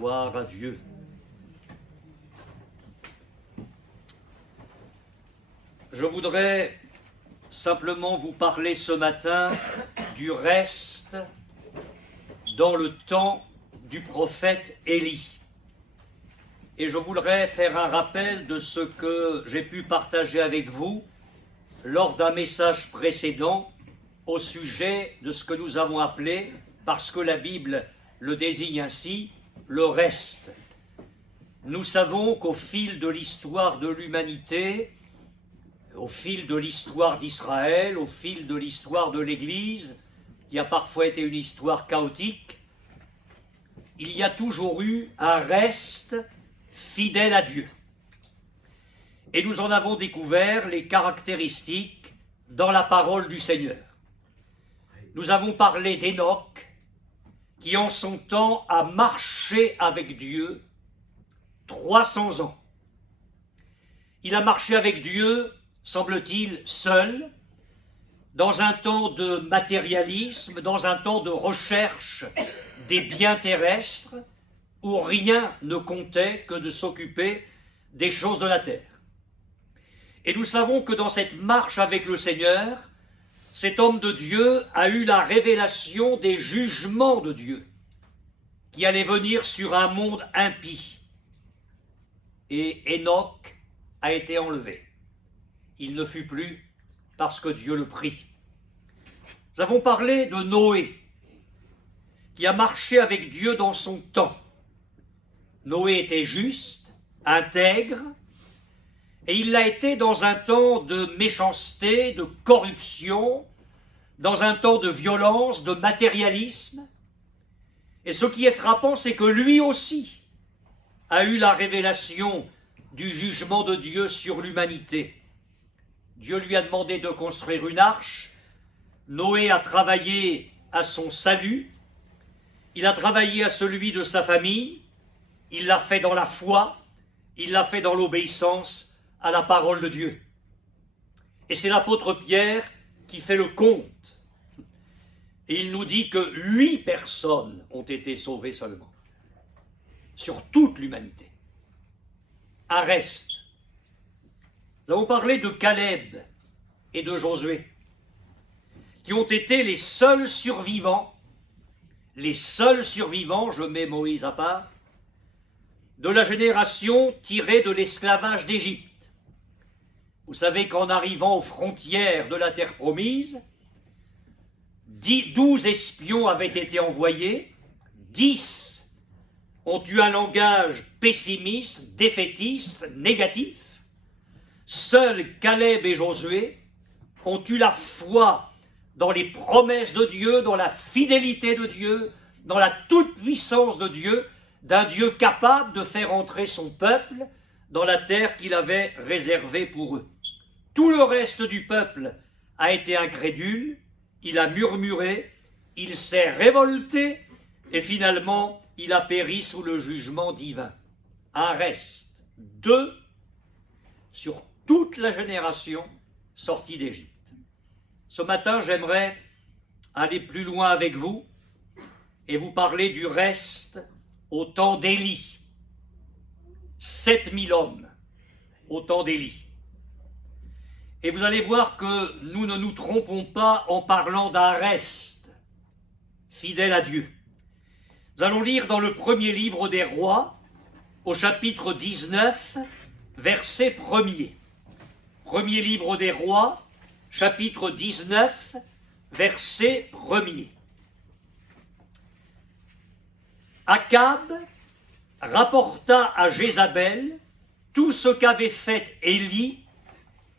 Gloire à Dieu. Je voudrais simplement vous parler ce matin du reste dans le temps du prophète Élie. Et je voudrais faire un rappel de ce que j'ai pu partager avec vous lors d'un message précédent au sujet de ce que nous avons appelé, parce que la Bible le désigne ainsi, le reste. Nous savons qu'au fil de l'histoire de l'humanité, au fil de l'histoire d'Israël, au fil de l'histoire de l'Église, qui a parfois été une histoire chaotique, il y a toujours eu un reste fidèle à Dieu. Et nous en avons découvert les caractéristiques dans la parole du Seigneur. Nous avons parlé d'Hénoch, qui en son temps a marché avec Dieu 300 ans. Il a marché avec Dieu, semble-t-il, seul, dans un temps de matérialisme, dans un temps de recherche des biens terrestres, où rien ne comptait que de s'occuper des choses de la terre. Et nous savons que dans cette marche avec le Seigneur, cet homme de Dieu a eu la révélation des jugements de Dieu qui allaient venir sur un monde impie. Et Hénoch a été enlevé. Il ne fut plus parce que Dieu le prit. Nous avons parlé de Noé, qui a marché avec Dieu dans son temps. Noé était juste, intègre, et il l'a été dans un temps de méchanceté, de corruption, dans un temps de violence, de matérialisme. Et ce qui est frappant, c'est que lui aussi a eu la révélation du jugement de Dieu sur l'humanité. Dieu lui a demandé de construire une arche. Noé a travaillé à son salut. Il a travaillé à celui de sa famille. Il l'a fait dans la foi. Il l'a fait dans l'obéissance à la parole de Dieu. Et c'est l'apôtre Pierre qui fait le compte. Et il nous dit que 8 personnes ont été sauvées seulement, sur toute l'humanité. Un reste. Nous avons parlé de Caleb et de Josué, qui ont été les seuls survivants, je mets Moïse à part, de la génération tirée de l'esclavage d'Égypte. Vous savez qu'en arrivant aux frontières de la terre promise, 12 espions avaient été envoyés, 10 ont eu un langage pessimiste, défaitiste, négatif. Seuls Caleb et Josué ont eu la foi dans les promesses de Dieu, dans la fidélité de Dieu, dans la toute-puissance de Dieu, d'un Dieu capable de faire entrer son peuple dans la terre qu'il avait réservée pour eux. Tout le reste du peuple a été incrédule, il a murmuré, il s'est révolté, et finalement, il a péri sous le jugement divin. Un reste, 2 sur toute la génération sortie d'Égypte. Ce matin, j'aimerais aller plus loin avec vous et vous parler du reste au temps d'Élie. 7000 hommes au temps d'Élie. Et vous allez voir que nous ne nous trompons pas en parlant d'un reste fidèle à Dieu. Nous allons lire dans le premier livre des rois, au chapitre 19, verset 1er. Premier livre des rois, chapitre 19, verset 1er. Akab rapporta à Jézabel tout ce qu'avait fait Élie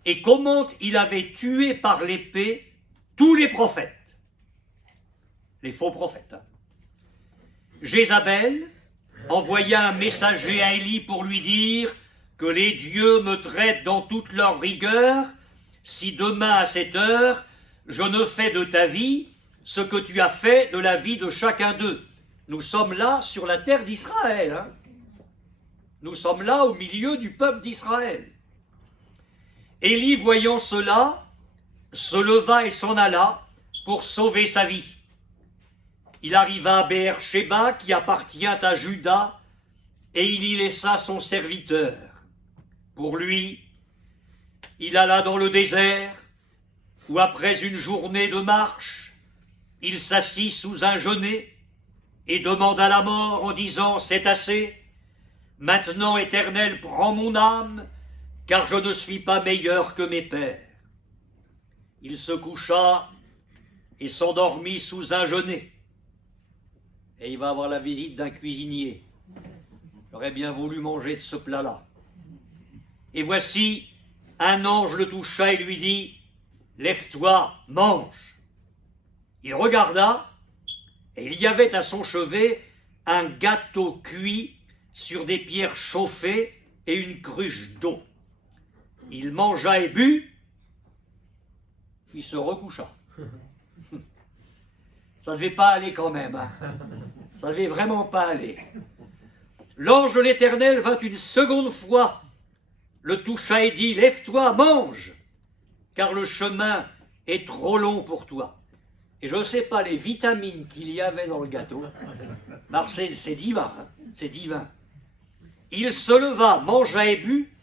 et comment il avait tué par l'épée tous les prophètes. Les faux prophètes. Jézabel envoya un messager à Élie pour lui dire que les dieux me traitent dans toute leur rigueur si demain à cette heure je ne fais de ta vie ce que tu as fait de la vie de chacun d'eux. Nous sommes là sur la terre d'Israël. Nous sommes là au milieu du peuple d'Israël. Élie, voyant cela, se leva et s'en alla pour sauver sa vie. Il arriva à Béer-Shéba, qui appartient à Juda, et il y laissa son serviteur. Pour lui, il alla dans le désert, où après une journée de marche, il s'assit sous un genêt et demanda la mort en disant « C'est assez, maintenant, Éternel, prends mon âme, car je ne suis pas meilleur que mes pères. » Il se coucha et s'endormit sous un genêt. Et il va avoir la visite d'un cuisinier. J'aurais bien voulu manger de ce plat-là. Et voici, un ange le toucha et lui dit « Lève-toi, mange !» Il regarda, et il y avait à son chevet un gâteau cuit sur des pierres chauffées et une cruche d'eau. Il mangea et but, puis se recoucha. Ça ne devait pas aller quand même, hein. Ça ne devait vraiment pas aller. L'ange de l'Éternel vint une seconde fois, le toucha et dit « Lève-toi, mange, car le chemin est trop long pour toi. » Et je ne sais pas les vitamines qu'il y avait dans le gâteau. Alors c'est divin, hein, c'est divin. Il se leva, mangea et but,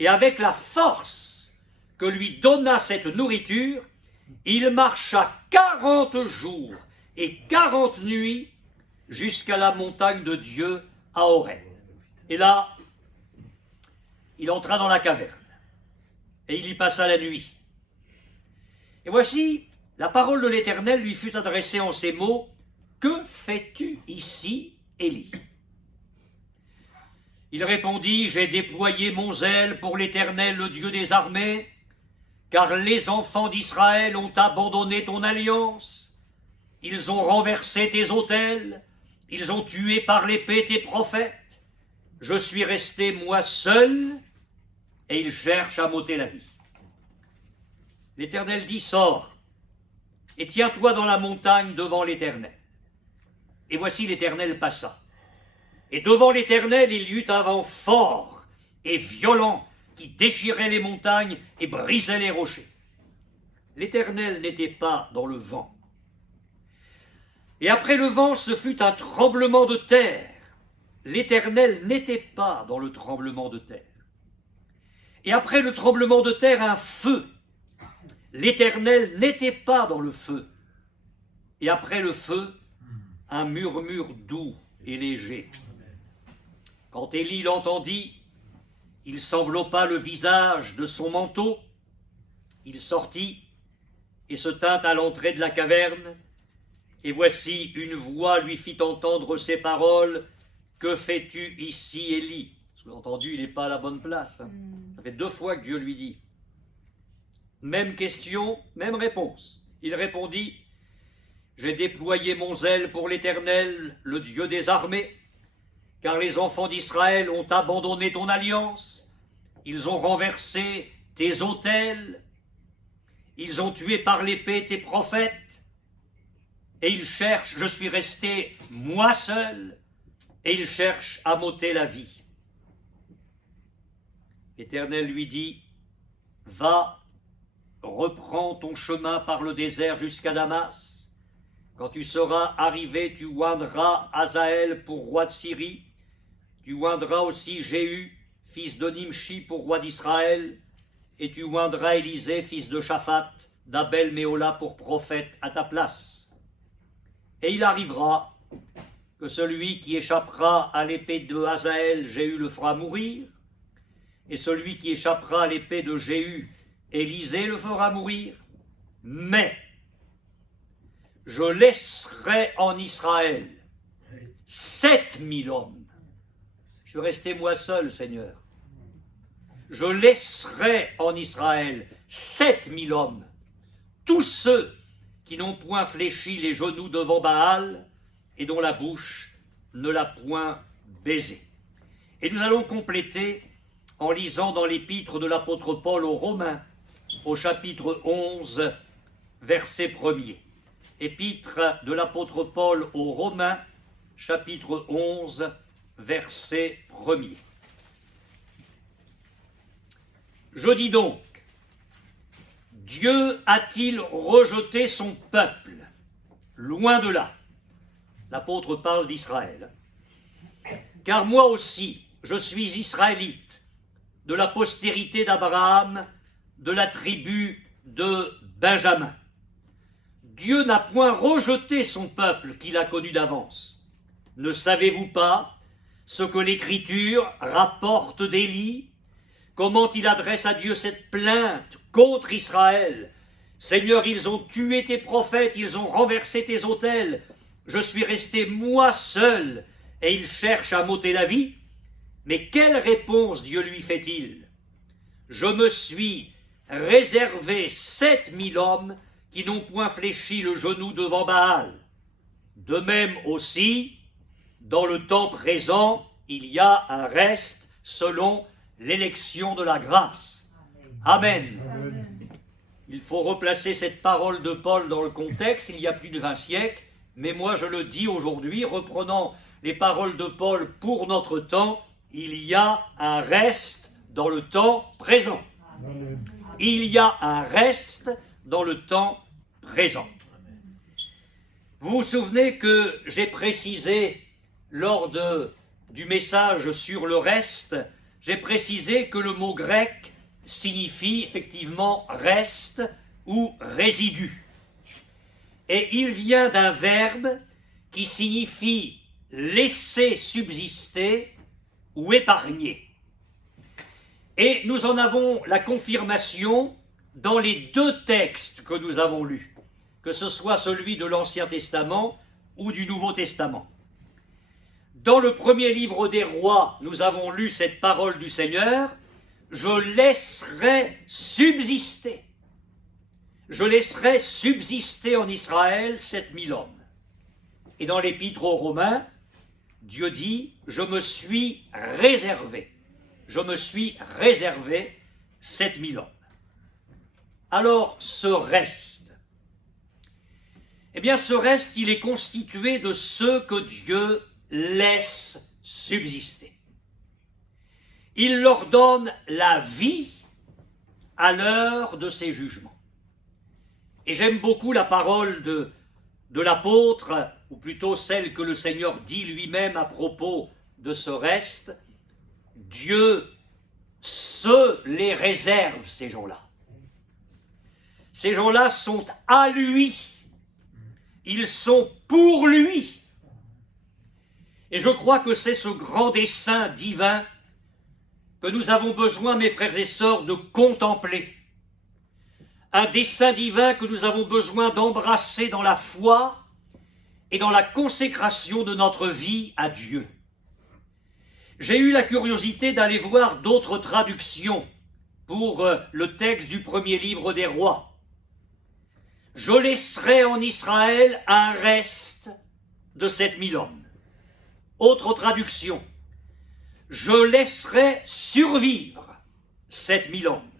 et avec la force que lui donna cette nourriture, il marcha 40 jours et 40 nuits jusqu'à la montagne de Dieu à Horeb. Et là, il entra dans la caverne, et il y passa la nuit. Et voici, la parole de l'Éternel lui fut adressée en ces mots, « Que fais-tu ici, Élie ?» Il répondit, « J'ai déployé mon zèle pour l'Éternel, le Dieu des armées, car les enfants d'Israël ont abandonné ton alliance, ils ont renversé tes autels, ils ont tué par l'épée tes prophètes. Je suis resté moi seul, et ils cherchent à m'ôter la vie. » L'Éternel dit, « Sors, et tiens-toi dans la montagne devant l'Éternel. » Et voici l'Éternel passa. Et devant l'Éternel, il y eut un vent fort et violent qui déchirait les montagnes et brisait les rochers. L'Éternel n'était pas dans le vent. Et après le vent, ce fut un tremblement de terre. L'Éternel n'était pas dans le tremblement de terre. Et après le tremblement de terre, un feu. L'Éternel n'était pas dans le feu. Et après le feu, un murmure doux et léger. Quand Élie l'entendit, il s'enveloppa le visage de son manteau, il sortit et se tint à l'entrée de la caverne, et voici une voix lui fit entendre ces paroles, « Que fais-tu ici, Élie ?» Sous-entendu, il n'est pas à la bonne place. Ça fait 2 fois que Dieu lui dit. Même question, même réponse. Il répondit, « J'ai déployé mon zèle pour l'Éternel, le Dieu des armées, car les enfants d'Israël ont abandonné ton alliance, ils ont renversé tes autels, ils ont tué par l'épée tes prophètes, et ils cherchent, je suis resté moi seul, et ils cherchent à m'ôter la vie. » L'Éternel lui dit, « Va, reprends ton chemin par le désert jusqu'à Damas. Quand tu seras arrivé, tu oindras Hazaël pour roi de Syrie. Tu oindras aussi Jéhu, fils de Nimshi, pour roi d'Israël. Et tu oindras Élisée, fils de Shaphat, d'Abel Méhola, pour prophète à ta place. Et il arrivera que celui qui échappera à l'épée de Hazaël, Jéhu le fera mourir. Et celui qui échappera à l'épée de Jéhu, Élisée le fera mourir. Mais je laisserai en Israël 7000 hommes. Je suis resté moi seul, Seigneur. Je laisserai en Israël 7000 hommes, tous ceux qui n'ont point fléchi les genoux devant Baal et dont la bouche ne l'a point baisé. Et nous allons compléter en lisant dans l'épître de l'apôtre Paul aux Romains, au chapitre 11, verset 1er. Épître de l'apôtre Paul aux Romains, chapitre 11, verset 1er. Je dis donc, Dieu a-t-il rejeté son peuple? Loin de là. L'apôtre parle d'Israël. car moi aussi, je suis israélite, de la postérité d'Abraham, de la tribu de Benjamin. Dieu n'a point rejeté son peuple qu'il a connu d'avance. Ne savez-vous pas ce que l'Écriture rapporte d'Élie, comment il adresse à Dieu cette plainte contre Israël? Seigneur, ils ont tué tes prophètes, ils ont renversé tes autels. Je suis resté moi seul, et ils cherchent à m'ôter la vie. Mais quelle réponse Dieu lui fait-il? Je me suis réservé 7000 hommes qui n'ont point fléchi le genou devant Baal. De même aussi, dans le temps présent, il y a un reste selon l'élection de la grâce. Amen. Amen. Il faut replacer cette parole de Paul dans le contexte, il y a plus de 20 siècles, mais moi je le dis aujourd'hui, reprenant les paroles de Paul pour notre temps, il y a un reste dans le temps présent. Amen. Il y a un reste dans le temps présent. Vous vous souvenez que j'ai précisé lors du message sur le reste, j'ai précisé que le mot grec signifie effectivement reste ou résidu. Et il vient d'un verbe qui signifie laisser subsister ou épargner. Et nous en avons la confirmation dans les deux textes que nous avons lus, que ce soit celui de l'Ancien Testament ou du Nouveau Testament. Dans le premier livre des Rois, nous avons lu cette parole du Seigneur, « Je laisserai subsister. Je laisserai subsister en Israël 7000 hommes. » Et dans l'Épître aux Romains, Dieu dit, « Je me suis réservé. Je me suis réservé 7000 hommes. » Alors, ce reste, eh bien, ce reste, il est constitué de ceux que Dieu laisse subsister. Il leur donne la vie à l'heure de ses jugements. Et j'aime beaucoup la parole de l'apôtre, ou plutôt celle que le Seigneur dit lui-même à propos de ce reste. Dieu se les réserve, ces gens-là. Ces gens-là sont à lui. Ils sont pour lui. Et je crois que c'est ce grand dessein divin que nous avons besoin, mes frères et sœurs, de contempler. Un dessein divin que nous avons besoin d'embrasser dans la foi et dans la consécration de notre vie à Dieu. J'ai eu la curiosité d'aller voir d'autres traductions pour le texte du premier livre des Rois. Je laisserai en Israël un reste de 7000 hommes. Autre traduction. Je laisserai survivre 7000 hommes.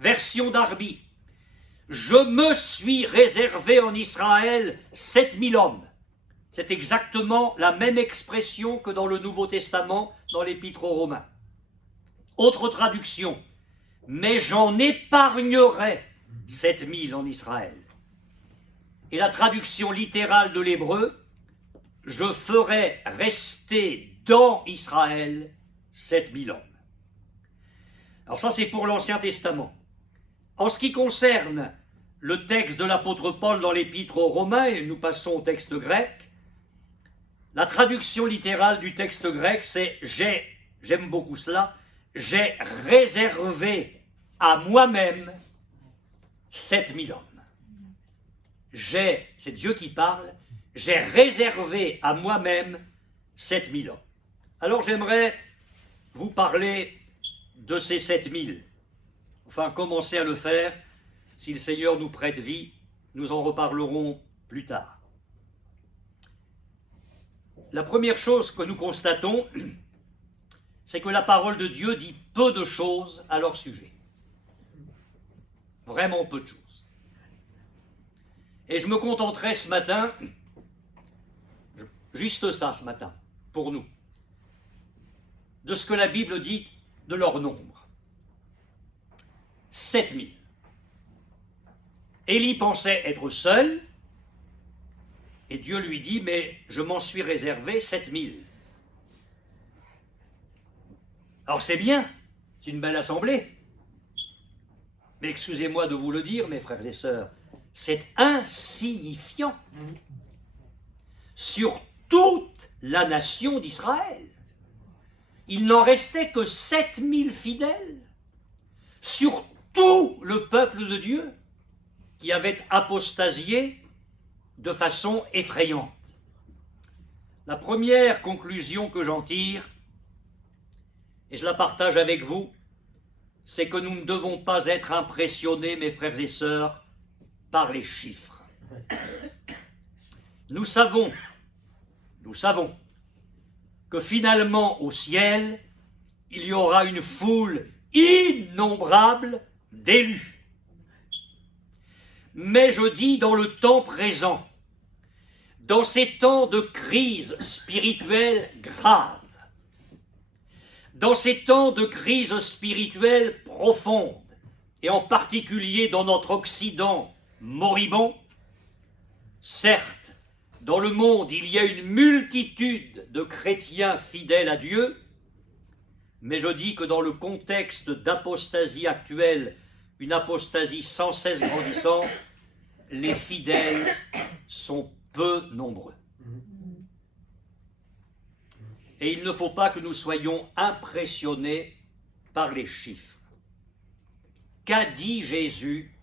Version Darby. Je me suis réservé en Israël 7000 hommes. C'est exactement la même expression que dans le Nouveau Testament, dans l'Épître aux Romains. Autre traduction. Mais j'en épargnerai 7000 en Israël. Et la traduction littérale de l'hébreu, je ferai rester dans Israël 7000 hommes. Alors ça, c'est pour l'Ancien Testament. En ce qui concerne le texte de l'apôtre Paul dans l'Épître aux Romains, et nous passons au texte grec, la traduction littérale du texte grec, c'est « j'aime beaucoup cela, j'ai réservé à moi-même 7000 hommes. » C'est Dieu qui parle, j'ai réservé à moi-même 7000 hommes. Alors j'aimerais vous parler de ces 7000. Enfin, commencer à le faire. Si le Seigneur nous prête vie, nous en reparlerons plus tard. La première chose que nous constatons, c'est que la parole de Dieu dit peu de choses à leur sujet. Vraiment peu de choses. Et je me contenterai ce matin, juste ça ce matin, pour nous, de ce que la Bible dit de leur nombre. 7000. Élie pensait être seul, et Dieu lui dit, mais je m'en suis réservé 7000. Alors c'est bien, c'est une belle assemblée. Mais excusez-moi de vous le dire, mes frères et sœurs, c'est insignifiant sur toute la nation d'Israël. Il n'en restait que 7000 fidèles sur tout le peuple de Dieu qui avait apostasié de façon effrayante. La première conclusion que j'en tire, et je la partage avec vous, c'est que nous ne devons pas être impressionnés, mes frères et sœurs, par les chiffres. Nous savons que finalement au ciel, il y aura une foule innombrable d'élus. Mais je dis dans le temps présent, dans ces temps de crise spirituelle grave, dans ces temps de crise spirituelle profonde, et en particulier dans notre Occident moribond, certes, dans le monde, il y a une multitude de chrétiens fidèles à Dieu, mais je dis que dans le contexte d'apostasie actuelle, une apostasie sans cesse grandissante, les fidèles sont peu nombreux. Et il ne faut pas que nous soyons impressionnés par les chiffres. Qu'a dit Jésus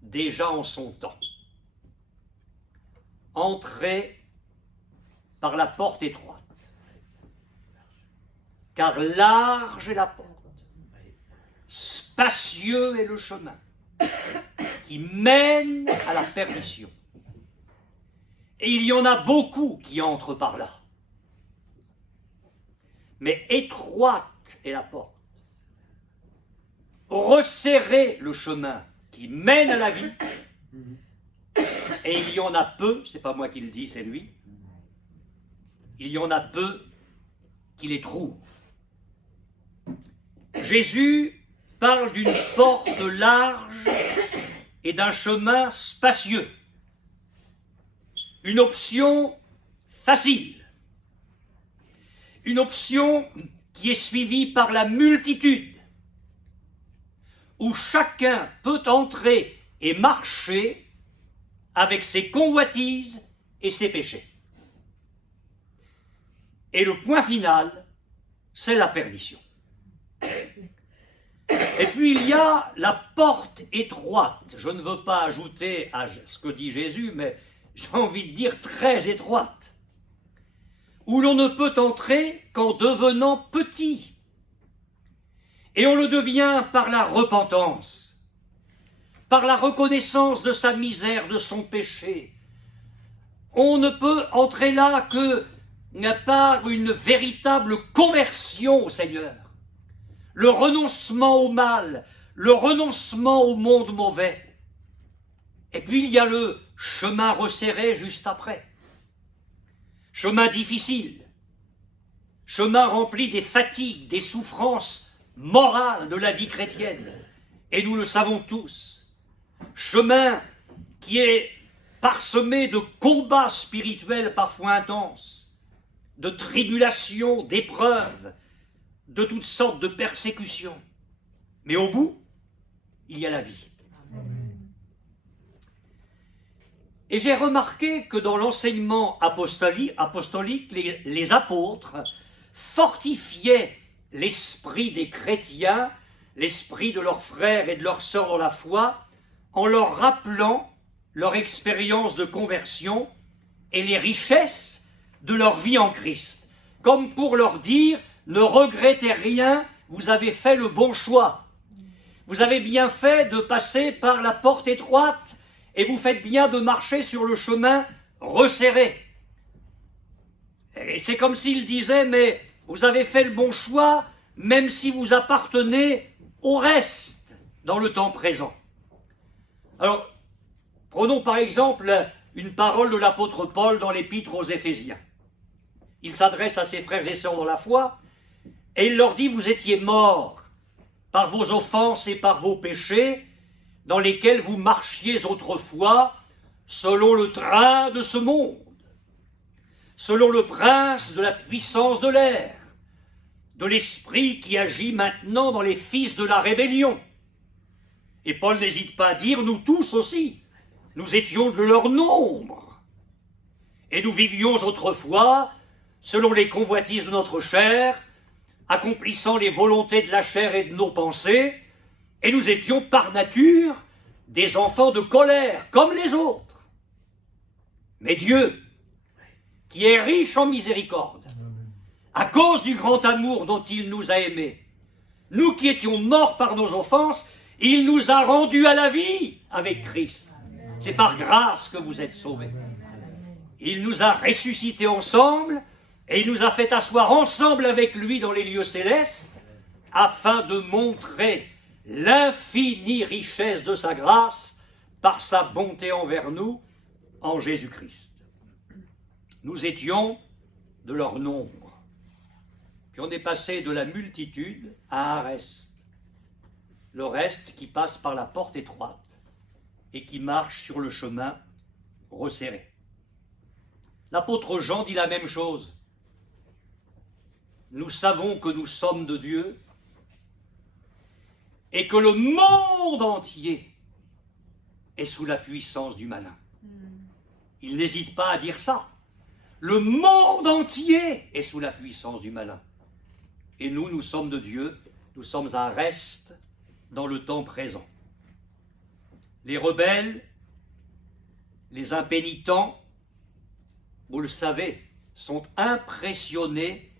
déjà en son temps? Entrez par la porte étroite, car large est la porte, spacieux est le chemin qui mène à la perdition. Et il y en a beaucoup qui entrent par là. Mais étroite est la porte, resserrez le chemin qui mène à la vie, et il y en a peu, c'est pas moi qui le dis, c'est lui, il y en a peu qui les trouvent. Jésus parle d'une porte large et d'un chemin spacieux, une option facile, une option qui est suivie par la multitude, où chacun peut entrer et marcher avec ses convoitises et ses péchés. Et le point final, c'est la perdition. Et puis il y a la porte étroite. Je ne veux pas ajouter à ce que dit Jésus, mais j'ai envie de dire très étroite, où l'on ne peut entrer qu'en devenant petit. Et on le devient par la repentance, par la reconnaissance de sa misère, de son péché. On ne peut entrer là que par une véritable conversion au Seigneur, le renoncement au mal, le renoncement au monde mauvais. Et puis il y a le chemin resserré juste après. Chemin difficile, chemin rempli des fatigues, des souffrances morales de la vie chrétienne. Et nous le savons tous. Chemin qui est parsemé de combats spirituels parfois intenses, de tribulations, d'épreuves, de toutes sortes de persécutions. Mais au bout, il y a la vie. Et j'ai remarqué que dans l'enseignement apostolique, les apôtres fortifiaient l'esprit des chrétiens, l'esprit de leurs frères et de leurs sœurs dans la foi, en leur rappelant leur expérience de conversion et les richesses de leur vie en Christ, comme pour leur dire « Ne regrettez rien, vous avez fait le bon choix. Vous avez bien fait de passer par la porte étroite et vous faites bien de marcher sur le chemin resserré. » Et c'est comme s'il disait « Mais vous avez fait le bon choix, même si vous appartenez au reste dans le temps présent. » Alors, prenons par exemple une parole de l'apôtre Paul dans l'épître aux Éphésiens. Il s'adresse à ses frères et sœurs dans la foi, et il leur dit « Vous étiez morts par vos offenses et par vos péchés, dans lesquels vous marchiez autrefois, selon le train de ce monde, selon le prince de la puissance de l'air, de l'esprit qui agit maintenant dans les fils de la rébellion. Et Paul n'hésite pas à dire, nous tous aussi, nous étions de leur nombre. Et nous vivions autrefois selon les convoitises de notre chair, accomplissant les volontés de la chair et de nos pensées, et nous étions par nature des enfants de colère, comme les autres. Mais Dieu, qui est riche en miséricorde, à cause du grand amour dont il nous a aimés, nous qui étions morts par nos offenses, il nous a rendus à la vie avec Christ. C'est par grâce que vous êtes sauvés. Il nous a ressuscités ensemble et il nous a fait asseoir ensemble avec lui dans les lieux célestes afin de montrer l'infinie richesse de sa grâce par sa bonté envers nous en Jésus-Christ. Nous étions de leur nombre, puis on est passé de la multitude à un reste, le reste qui passe par la porte étroite et qui marche sur le chemin resserré. L'apôtre Jean dit la même chose. Nous savons que nous sommes de Dieu et que le monde entier est sous la puissance du malin. Il n'hésite pas à dire ça. Le monde entier est sous la puissance du malin. Et nous, nous sommes de Dieu, nous sommes un reste dans le temps présent. Les rebelles, les impénitents, vous le savez, sont impressionnés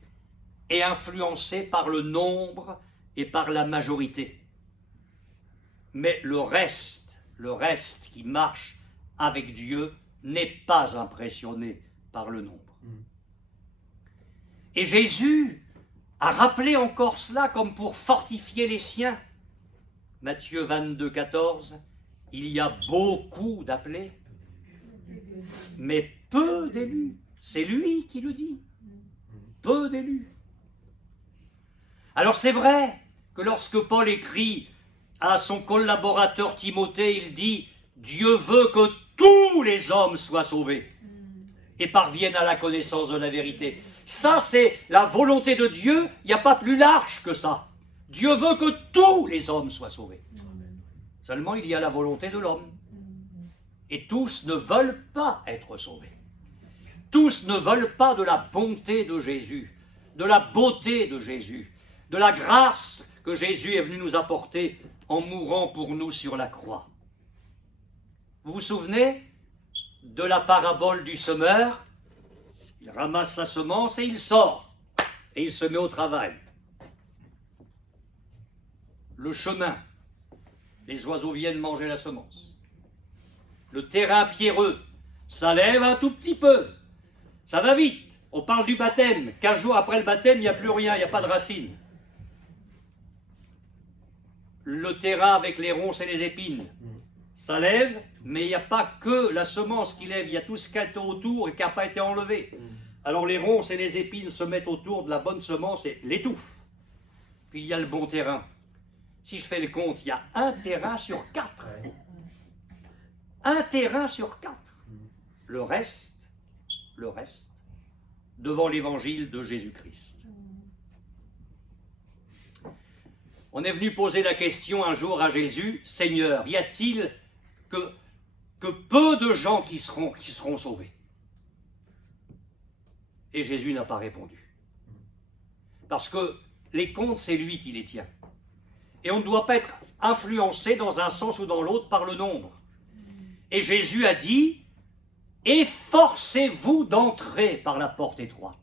et influencés par le nombre et par la majorité. Mais le reste qui marche avec Dieu n'est pas impressionné par le nombre. Et Jésus a rappelé encore cela comme pour fortifier les siens. Matthieu 22, 14, il y a beaucoup d'appelés, mais peu d'élus. C'est lui qui le dit. Peu d'élus. Alors c'est vrai que lorsque Paul écrit à son collaborateur Timothée, il dit « Dieu veut que tous les hommes soient sauvés et parviennent à la connaissance de la vérité. » Ça, c'est la volonté de Dieu, il n'y a pas plus large que ça. Dieu veut que tous les hommes soient sauvés. Seulement, il y a la volonté de l'homme. Et tous ne veulent pas être sauvés. Tous ne veulent pas de la bonté de Jésus, de la beauté de Jésus, de la grâce que Jésus est venu nous apporter en mourant pour nous sur la croix. Vous vous souvenez de la parabole du semeur? Il ramasse sa semence et il sort, et il se met au travail. Le chemin, les oiseaux viennent manger la semence. Le terrain pierreux, ça lève un tout petit peu. Ça va vite. On parle du baptême. 15 jours après le baptême, il n'y a plus rien, il n'y a pas de racines. Le terrain avec les ronces et les épines, ça lève, mais il n'y a pas que la semence qui lève, il y a tout ce qui est autour et qui n'a pas été enlevé. Alors les ronces et les épines se mettent autour de la bonne semence et l'étouffent. Puis il y a le bon terrain. Si je fais le compte, il y a un terrain sur 4. Un terrain sur 4. Le reste, devant l'évangile de Jésus-Christ. On est venu poser la question un jour à Jésus, Seigneur, y a-t-il que peu de gens qui seront sauvés? Et Jésus n'a pas répondu. Parce que les comptes, c'est lui qui les tient. Et on ne doit pas être influencé dans un sens ou dans l'autre par le nombre. Et Jésus a dit, efforcez-vous d'entrer par la porte étroite.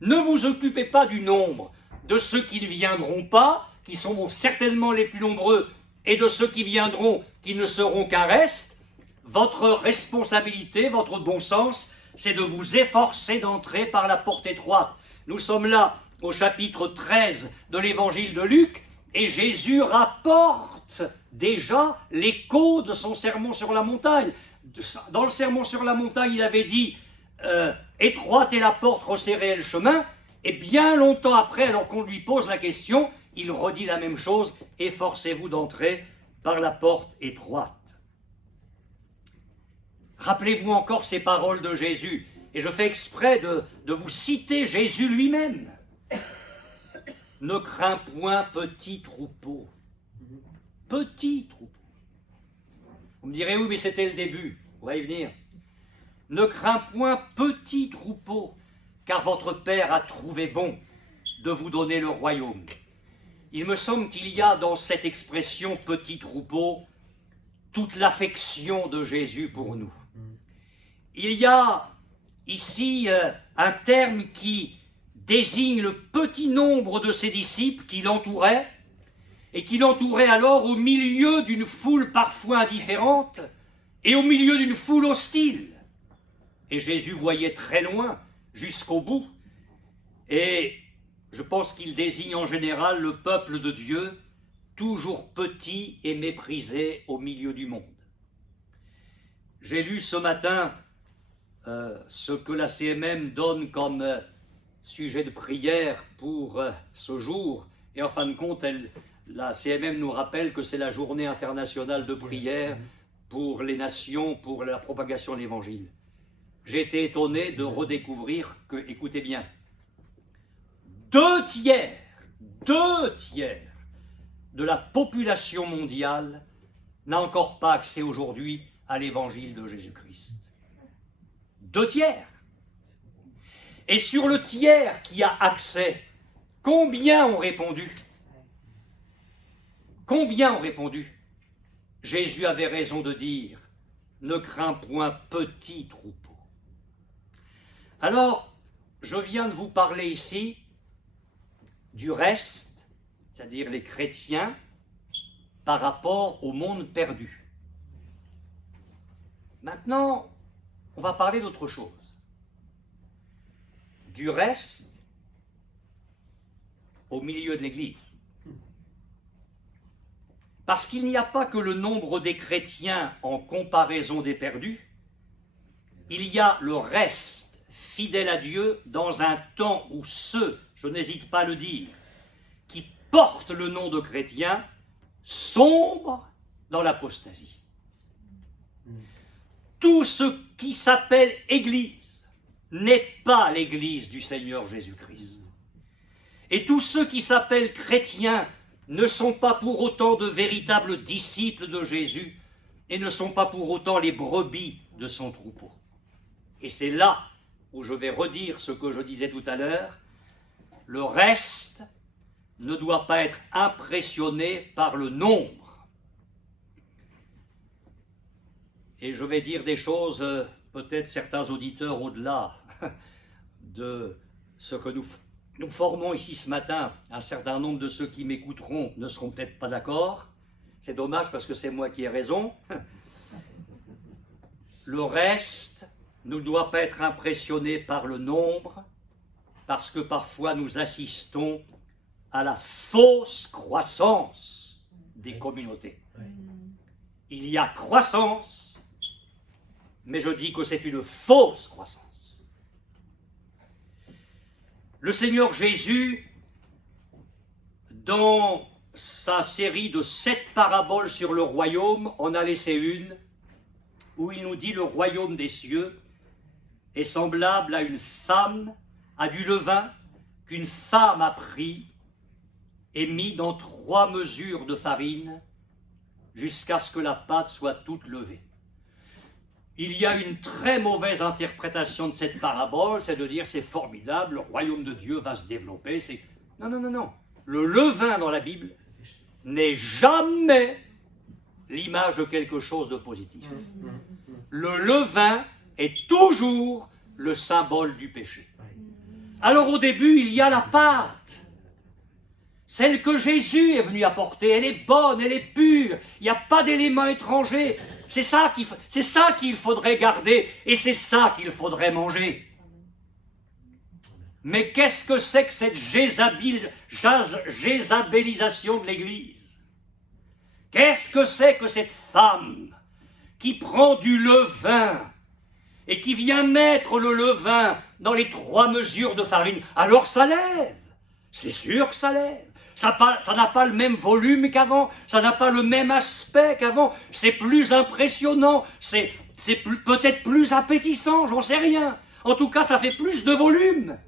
Ne vous occupez pas du nombre de ceux qui ne viendront pas, qui sont certainement les plus nombreux, et de ceux qui viendront, qui ne seront qu'un reste. Votre responsabilité, votre bon sens, c'est de vous efforcer d'entrer par la porte étroite. Nous sommes là au chapitre 13 de l'évangile de Luc, et Jésus rapporte déjà l'écho de son sermon sur la montagne. Dans le sermon sur la montagne, il avait dit étroite est la porte, resserré est le chemin. Et bien longtemps après, alors qu'on lui pose la question, il redit la même chose, efforcez-vous d'entrer par la porte étroite. Rappelez-vous encore ces paroles de Jésus, et je fais exprès de vous citer Jésus lui-même. ne crains point, petit troupeau. Petit troupeau. Vous me direz, oui, mais c'était le début. On va y venir. Ne crains point, petit troupeau, car votre Père a trouvé bon de vous donner le royaume. Il me semble qu'il y a dans cette expression « petit troupeau » toute l'affection de Jésus pour nous. Il y a ici un terme qui désigne le petit nombre de ses disciples qui l'entouraient, et qui l'entouraient alors au milieu d'une foule parfois indifférente et au milieu d'une foule hostile. Et Jésus voyait très loin, jusqu'au bout, et je pense qu'il désigne en général le peuple de Dieu, toujours petit et méprisé au milieu du monde. J'ai lu ce matin ce que la CMM donne comme sujet de prière pour ce jour, et en fin de compte, la CMM nous rappelle que c'est la journée internationale de prière pour les nations, pour la propagation de l'Évangile. J'ai été étonné de redécouvrir que, écoutez bien, 2 tiers de la population mondiale n'a encore pas accès aujourd'hui à l'évangile de Jésus-Christ. 2 tiers. Et sur le tiers qui a accès, combien ont répondu? Combien ont répondu? Jésus avait raison de dire, ne crains point, petit troupeau. Alors, je viens de vous parler ici du reste, c'est-à-dire les chrétiens, par rapport au monde perdu. Maintenant, on va parler d'autre chose. Du reste au milieu de l'Église. Parce qu'il n'y a pas que le nombre des chrétiens en comparaison des perdus, il y a le reste fidèle à Dieu dans un temps où ceux, je n'hésite pas à le dire, qui portent le nom de chrétiens, sombrent dans l'apostasie. Tout ce qui s'appelle Église n'est pas l'Église du Seigneur Jésus-Christ. Et tous ceux qui s'appellent chrétiens ne sont pas pour autant de véritables disciples de Jésus et ne sont pas pour autant les brebis de son troupeau. Et c'est là où je vais redire ce que je disais tout à l'heure, le reste ne doit pas être impressionné par le nombre. Et je vais dire des choses, peut-être certains auditeurs au-delà de ce que nous formons ici ce matin, un certain nombre de ceux qui m'écouteront ne seront peut-être pas d'accord. C'est dommage parce que c'est moi qui ai raison. Le reste ne doit pas être impressionné par le nombre, parce que parfois nous assistons à la fausse croissance des communautés. Il y a croissance, mais je dis que c'est une fausse croissance. Le Seigneur Jésus, dans sa série de 7 paraboles sur le royaume, en a laissé une, où il nous dit le royaume des cieux est semblable à une femme, à du levain qu'une femme a pris et mis dans 3 mesures de farine jusqu'à ce que la pâte soit toute levée. Il y a une très mauvaise interprétation de cette parabole, c'est de dire c'est formidable, le royaume de Dieu va se développer. Non, non, non, non. Le levain dans la Bible n'est jamais l'image de quelque chose de positif. Le levain est toujours le symbole du péché. Alors au début, il y a la pâte. Celle que Jésus est venu apporter, elle est bonne, elle est pure, il n'y a pas d'éléments étrangers. C'est ça qu'il faudrait garder et c'est ça qu'il faudrait manger. Mais qu'est-ce que c'est que cette jézabélisation de l'Église? Qu'est-ce que c'est que cette femme qui prend du levain et qui vient mettre le levain dans les 3 mesures de farine? Alors ça lève, c'est sûr que ça lève. Ça n'a pas le même volume qu'avant, ça n'a pas le même aspect qu'avant, c'est plus impressionnant, c'est peut-être plus appétissant, j'en sais rien. En tout cas, ça fait plus de volume.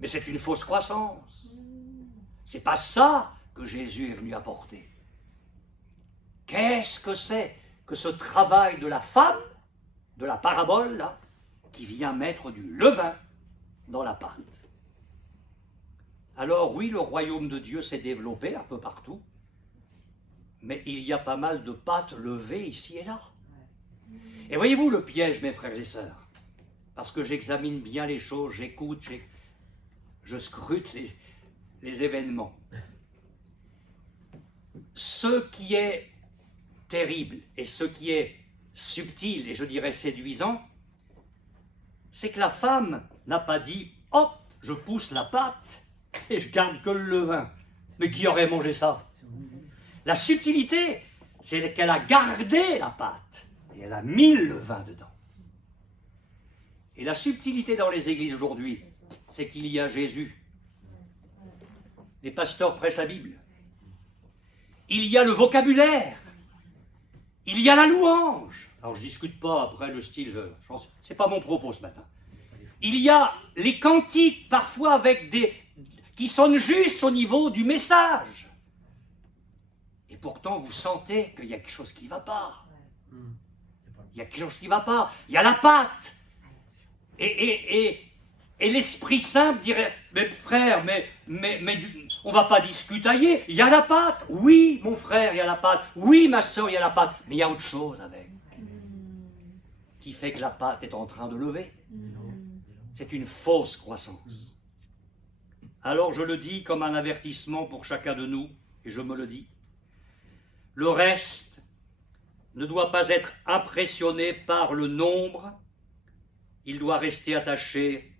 Mais c'est une fausse croissance. C'est pas ça que Jésus est venu apporter. Qu'est-ce que c'est que ce travail de la femme, de la parabole, là, qui vient mettre du levain dans la pâte? Alors oui, le royaume de Dieu s'est développé un peu partout, mais il y a pas mal de pâtes levées ici et là. Et voyez-vous le piège, mes frères et sœurs, parce que j'examine bien les choses, j'écoute, je scrute les événements. Ce qui est terrible et ce qui est subtil et je dirais séduisant, c'est que la femme n'a pas dit « hop, je pousse la pâte et je garde que le levain ». Mais qui aurait mangé ça? La subtilité, c'est qu'elle a gardé la pâte et elle a mis le levain dedans. Et la subtilité dans les églises aujourd'hui, c'est qu'il y a Jésus. Les pasteurs prêchent la Bible. Il y a le vocabulaire. Il y a la louange. Alors je ne discute pas après le style, c'est pas mon propos ce matin. Il y a les cantiques, parfois avec qui sonnent juste au niveau du message. Et pourtant, vous sentez qu'il y a quelque chose qui ne va pas. Il y a quelque chose qui ne va pas. Il y a la pâte. Et l'Esprit Saint dirait, mais frère, mais on ne va pas discutailler. Il y a la pâte. Oui, mon frère, il y a la pâte. Oui, ma soeur, il y a la pâte. Mais il y a autre chose avec. Qui fait que la pâte est en train de lever. C'est une fausse croissance. Alors je le dis comme un avertissement pour chacun de nous, et je me le dis. Le reste ne doit pas être impressionné par le nombre, il doit rester attaché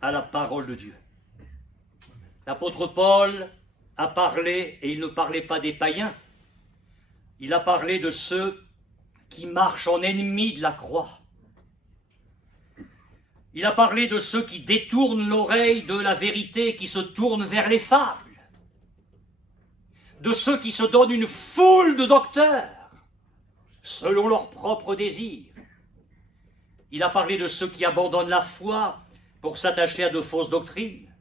à la parole de Dieu. L'apôtre Paul a parlé, et il ne parlait pas des païens, il a parlé de ceux qui marchent en ennemis de la croix. Il a parlé de ceux qui détournent l'oreille de la vérité, qui se tournent vers les fables, de ceux qui se donnent une foule de docteurs, selon leurs propres désirs. Il a parlé de ceux qui abandonnent la foi pour s'attacher à de fausses doctrines.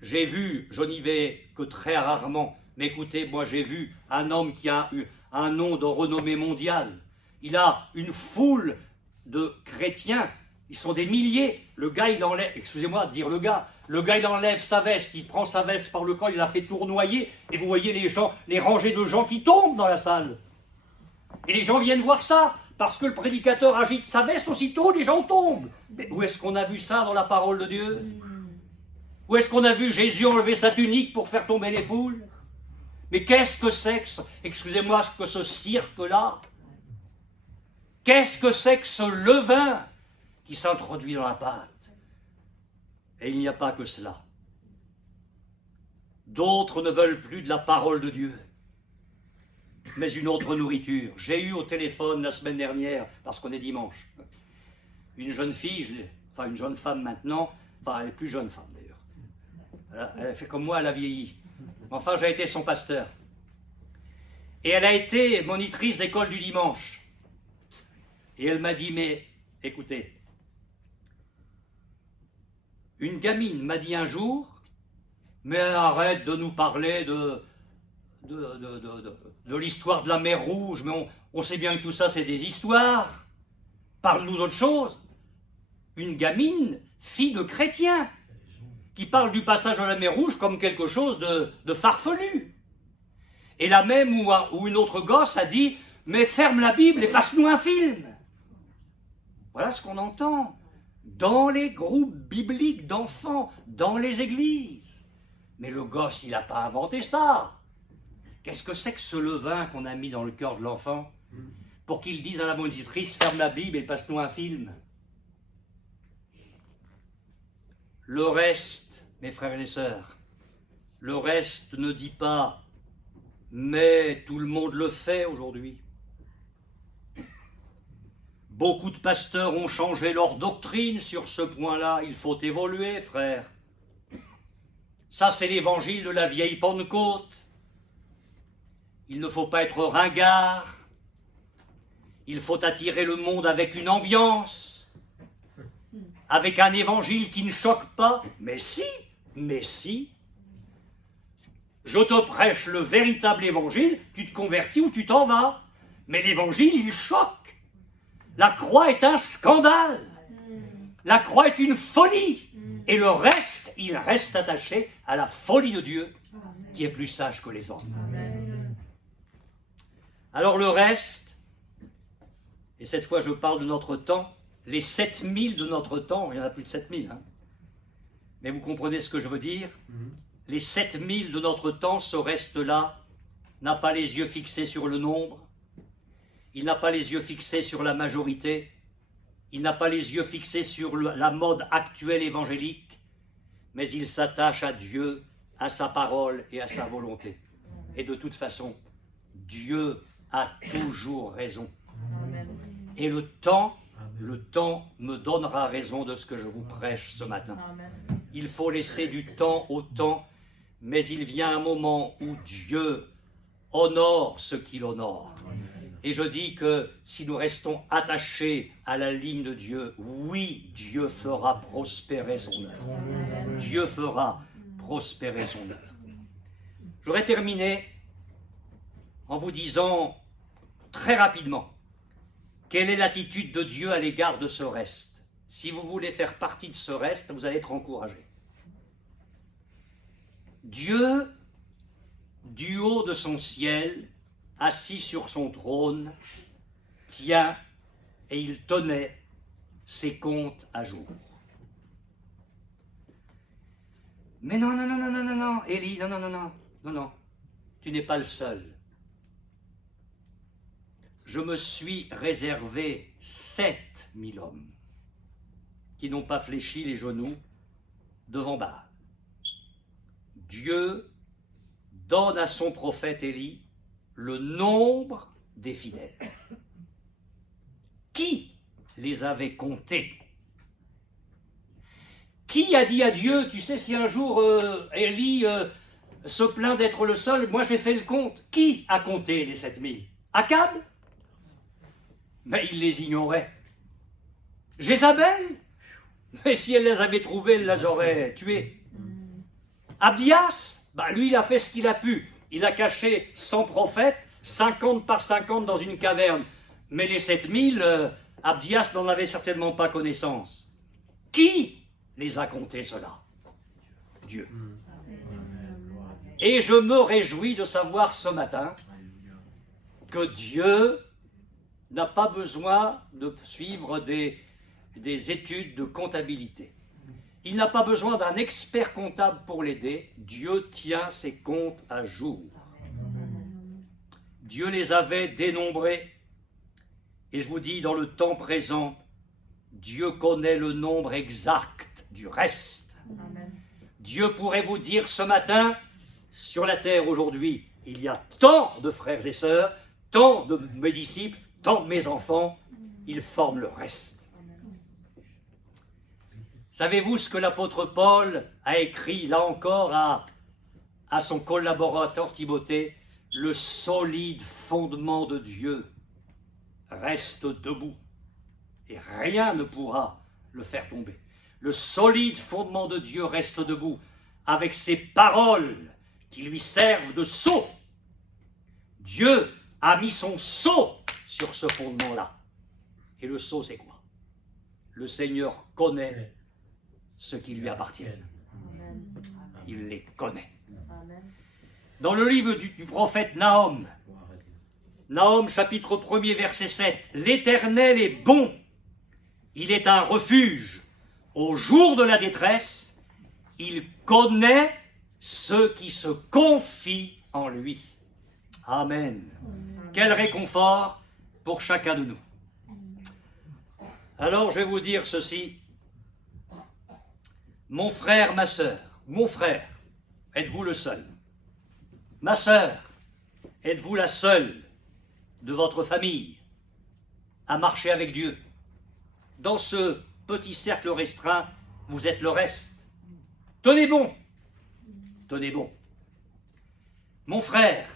J'ai vu, je n'y vais que très rarement, mais écoutez, moi j'ai vu un homme qui a eu un nom de renommée mondiale. Il a une foule de chrétiens. Ils sont des milliers. Le gars, il enlève, excusez-moi de dire le gars il enlève sa veste, il prend sa veste par le col, il la fait tournoyer, et vous voyez les rangées de gens qui tombent dans la salle. Et les gens viennent voir ça, parce que le prédicateur agite sa veste, aussitôt les gens tombent. Mais où est-ce qu'on a vu ça dans la parole de Dieu? Où est-ce qu'on a vu Jésus enlever sa tunique pour faire tomber les foules? Mais qu'est-ce que c'est que, excusez-moi, que ce cirque-là? Qu'est-ce que c'est que ce levain qui s'introduit dans la pâte? Et il n'y a pas que cela. D'autres ne veulent plus de la parole de Dieu, mais une autre nourriture. J'ai eu au téléphone la semaine dernière, parce qu'on est dimanche, une jeune fille, enfin une jeune femme maintenant, enfin elle est plus jeune femme d'ailleurs. Elle a fait comme moi, elle a vieilli. Enfin, j'ai été son pasteur. Et elle a été monitrice d'école du dimanche. Et elle m'a dit, mais écoutez, une gamine m'a dit un jour, mais arrête de nous parler de l'histoire de la mer Rouge, mais on sait bien que tout ça c'est des histoires. Parle-nous d'autre chose. Une gamine, fille de chrétien, qui parle du passage de la mer Rouge comme quelque chose de farfelu. Et la même où une autre gosse a dit, mais ferme la Bible et passe-nous un film. Voilà ce qu'on entend dans les groupes bibliques d'enfants, dans les églises. Mais le gosse, il n'a pas inventé ça. Qu'est-ce que c'est que ce levain qu'on a mis dans le cœur de l'enfant pour qu'il dise à la monitrice, ferme la Bible et passe-nous un film? Le reste, mes frères et sœurs, le reste ne dit pas, mais tout le monde le fait aujourd'hui. Beaucoup de pasteurs ont changé leur doctrine sur ce point-là. Il faut évoluer, frère. Ça, c'est l'évangile de la vieille Pentecôte. Il ne faut pas être ringard. Il faut attirer le monde avec une ambiance, avec un évangile qui ne choque pas. Mais si. Je te prêche le véritable évangile, tu te convertis ou tu t'en vas. Mais l'évangile, il choque. La croix est un scandale. La croix est une folie. Et le reste, il reste attaché à la folie de Dieu, qui est plus sage que les hommes. Alors le reste, et cette fois je parle de notre temps, les 7000 de notre temps, il y en a plus de 7000, hein. Mais vous comprenez ce que je veux dire? Les 7000 de notre temps, ce reste-là, n'a pas les yeux fixés sur le nombre, il n'a pas les yeux fixés sur la majorité, il n'a pas les yeux fixés sur la mode actuelle évangélique, mais il s'attache à Dieu, à sa parole et à sa volonté. Et de toute façon, Dieu a toujours raison. Et le temps me donnera raison de ce que je vous prêche ce matin. Il faut laisser du temps au temps, mais il vient un moment où Dieu honore ce qu'il honore. Et je dis que si nous restons attachés à la ligne de Dieu, oui, Dieu fera prospérer son œuvre. Dieu fera prospérer son œuvre. J'aurais terminé en vous disant très rapidement quelle est l'attitude de Dieu à l'égard de ce reste. Si vous voulez faire partie de ce reste, vous allez être encouragé. Dieu, du haut de son ciel, assis sur son trône, tient et il tenait ses comptes à jour. Mais non, Élie, non, tu n'es pas le seul. Je me suis réservé 7000 hommes qui n'ont pas fléchi les genoux devant Baal. Dieu donne à son prophète Élie le nombre des fidèles. Qui les avait comptés? Qui a dit à Dieu, tu sais, si un jour Élie se plaint d'être le seul, moi j'ai fait le compte. Qui a compté les 7000? Akab? Mais il les ignorait. Jézabel? Mais si elle les avait trouvés, elle les aurait tués. Abdias? Lui, il a fait ce qu'il a pu. Il a caché 100 prophètes, 50 par 50 dans une caverne. Mais les 7000, Abdias n'en avait certainement pas connaissance. Qui les a comptés, cela? Dieu. Et je me réjouis de savoir ce matin que Dieu n'a pas besoin de suivre des études de comptabilité. Il n'a pas besoin d'un expert comptable pour l'aider. Dieu tient ses comptes à jour. Dieu les avait dénombrés. Et je vous dis, dans le temps présent, Dieu connaît le nombre exact du reste. Amen. Dieu pourrait vous dire ce matin, sur la terre aujourd'hui, il y a tant de frères et sœurs, tant de mes disciples, tant de mes enfants, ils forment le reste. Savez-vous ce que l'apôtre Paul a écrit, là encore, à son collaborateur Timothée? Le solide fondement de Dieu reste debout et rien ne pourra le faire tomber. Le solide fondement de Dieu reste debout avec ses paroles qui lui servent de sceau. Dieu a mis son sceau sur ce fondement-là. Et le sceau, c'est quoi? Le Seigneur connaît ce qui lui appartient. Il les connaît. Dans le livre du prophète Nahum, Nahum chapitre 1er verset 7, l'Éternel est bon, il est un refuge. Au jour de la détresse, il connaît ceux qui se confient en lui. Amen. Quel réconfort pour chacun de nous. Alors je vais vous dire ceci. Mon frère, ma sœur, mon frère, êtes-vous le seul? Ma sœur, êtes-vous la seule de votre famille à marcher avec Dieu? Dans ce petit cercle restreint, vous êtes le reste. Tenez bon, tenez bon. Mon frère,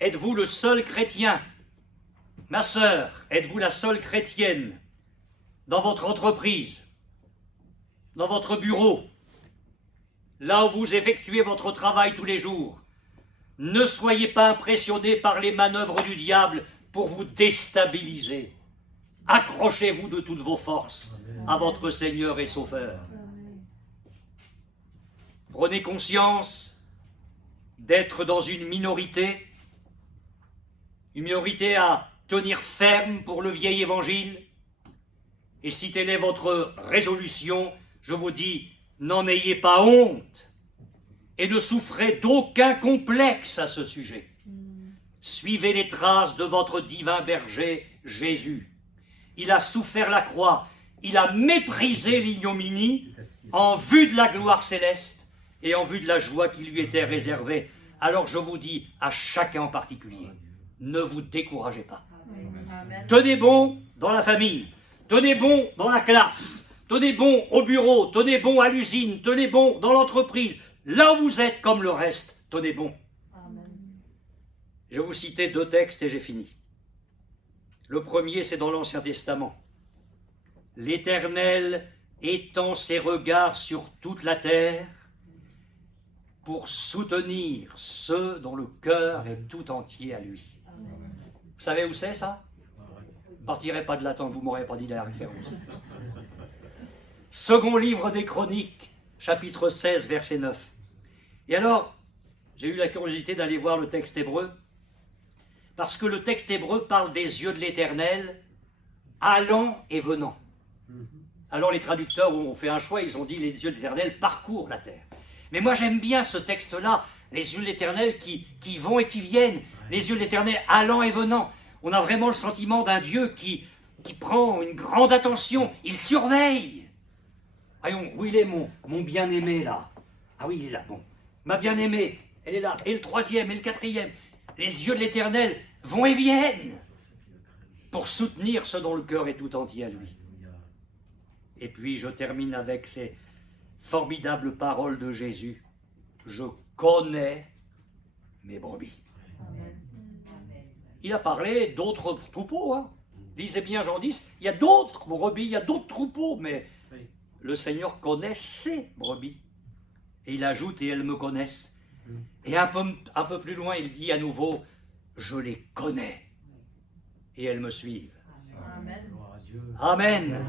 êtes-vous le seul chrétien? Ma sœur, êtes-vous la seule chrétienne dans votre entreprise, dans votre bureau, là où vous effectuez votre travail tous les jours. Ne soyez pas impressionnés par les manœuvres du diable pour vous déstabiliser. Accrochez-vous de toutes vos forces à votre Seigneur et Sauveur. Prenez conscience d'être dans une minorité à tenir ferme pour le vieil évangile. Et si telle est votre résolution, je vous dis, n'en ayez pas honte et ne souffrez d'aucun complexe à ce sujet. Suivez les traces de votre divin berger, Jésus. Il a souffert la croix, il a méprisé l'ignominie en vue de la gloire céleste et en vue de la joie qui lui était réservée. Alors je vous dis, à chacun en particulier, ne vous découragez pas. Amen. Tenez bon dans la famille, tenez bon dans la classe, tenez bon au bureau, tenez bon à l'usine, tenez bon dans l'entreprise. Là où vous êtes comme le reste, tenez bon. Amen. Je vais vous citer 2 textes et j'ai fini. Le premier, c'est dans l'Ancien Testament. L'Éternel étend ses regards sur toute la terre pour soutenir ceux dont le cœur est tout entier à lui. Amen. Vous savez où c'est ça? Je ne partirai pas de là tant que vous ne m'aurez pas dit la référence. Second livre des Chroniques, chapitre 16, verset 9. Et alors, j'ai eu la curiosité d'aller voir le texte hébreu, parce que le texte hébreu parle des yeux de l'Éternel allant et venant. Alors les traducteurs ont fait un choix, ils ont dit les yeux de l'Éternel parcourent la terre. Mais moi j'aime bien ce texte-là, les yeux de l'Éternel qui vont et qui viennent, les yeux de l'Éternel allant et venant. On a vraiment le sentiment d'un Dieu qui prend une grande attention, il surveille. Voyons, où il est mon bien-aimé là? Ah oui, il est là, bon. Ma bien-aimée, elle est là. Et le 3e, et le 4e. Les yeux de l'Éternel vont et viennent pour soutenir ceux dont le cœur est tout entier à lui. Et puis je termine avec ces formidables paroles de Jésus. Je connais mes brebis. Il a parlé d'autres troupeaux. Hein. Lisez bien Jean 10, il y a d'autres brebis, il y a d'autres troupeaux, mais le Seigneur connaît ses brebis. Et il ajoute, et elles me connaissent. Et un peu plus loin, il dit à nouveau, je les connais. Et elles me suivent. Amen. Amen.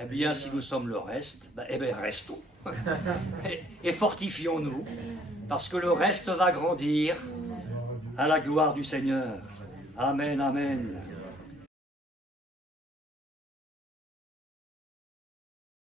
Eh bien, si nous sommes le reste, restons. et fortifions-nous, parce que le reste va grandir à la gloire du Seigneur. Amen, amen.